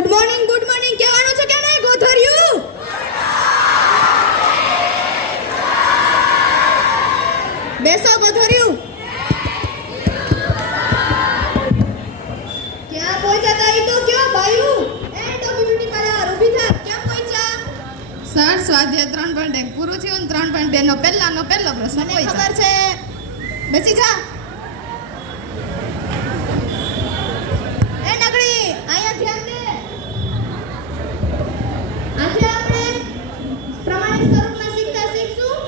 Good morning કહેવાનું છે કે નહીં ગોધર્યું? બેસો ગોધર્યું. ક્યાં પહોંચ્યા તારી તો કયો બાયું? એ ટોપી બ્યુટી પાર્લર ઊભી થા. ક્યાં પહોંચ્યા? સર સ્વાધ્યાય 3.1 પૂરું થયું ને 3.2 નો પહેલો પ્રશ્ન મને ખબર છે. બેસી જા. એ નગડી અહીંયા ધ્યાન દે. આજે આપણે પ્રમાણિત સ્વરૂપમાં શીખશું.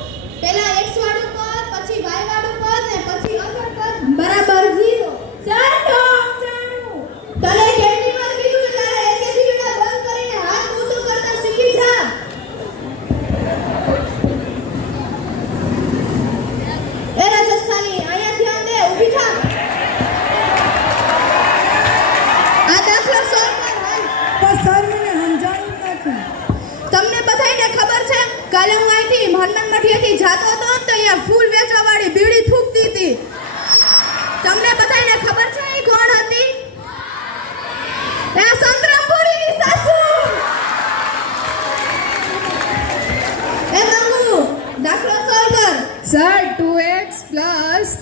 પહેલા x વાળું પદ, પછી y વાળું પદ ને પછી અચળ પદ બરાબર 0. ચાલ તો જાણું. તને કેટલી વાર કીધું તારે એકેજી વિના બંધ કરીને હાથ ઊંચો કરતા શીખી જા. એ રાજસ્થાની અહીંયા ધ્યાન દે. ઊભી થા. આ દાખલો સોલ્વ કર હાલ. પણ સર મને સમજાણું નથી. તમને બધાયને ખબર છે કાલે હું અહીંથી હનુમાન મઠિયાથી જાતો હતો ને તો અહીંયા ફૂલ વેચવા વાળી બીડી ફૂંકતી હતી. તમને બધાયને ખબર છે એ કોણ હતી? એ સંતરામપુરીની સાસુ. એ મંગુ દાખલો સોલ્વ કર. સર 2x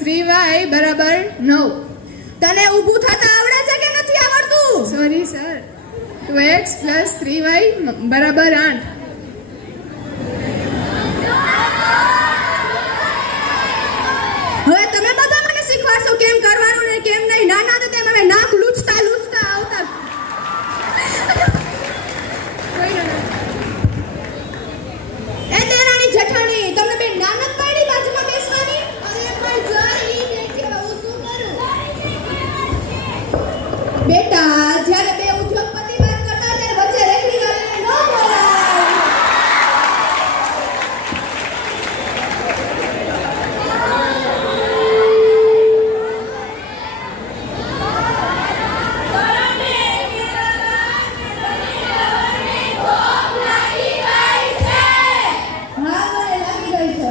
3y બરાબર 9. તને ઊભું થતા આવડે છે કે નથી આવડતું? સોરી સર 2x 3y બરાબર 8. હવે તમે બધા મને શીખવાડશો કેમ કરવાનું ને કેમ નહીં. નાના હતા તેમ હવે નાક લૂછતા આવતા. એ દેરાણી જેઠાણી તમને બે નાનક પાડી બાજુમાં બેસવાની. અરે પણ જઈ ને કે હું શું કરું? બેટા જ્યારે બે ઉદ્યોગપતિ વાત કરતા ત્યારે વચ્ચે રેકડી વાળીને ન બોલાય. હા મને લાગી ગઈ છે.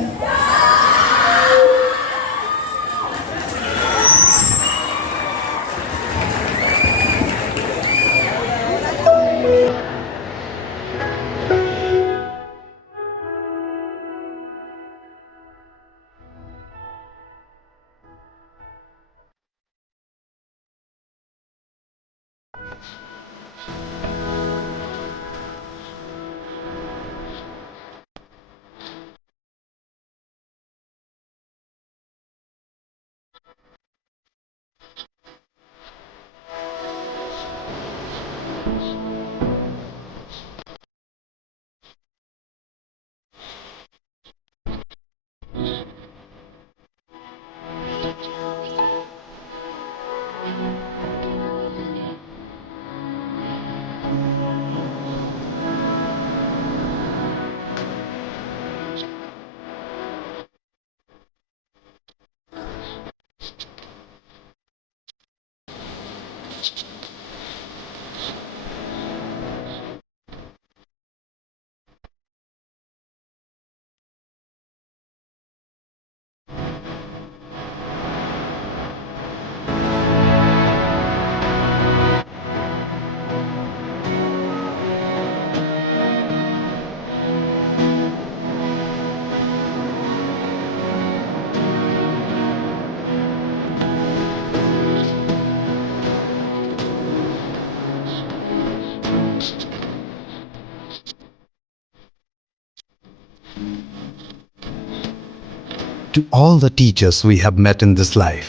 To all the teachers we have met in this life,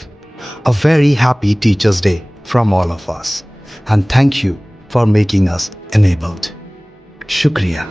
a very happy Teachers' Day from all of us. And thank you for making us enabled. Shukriya.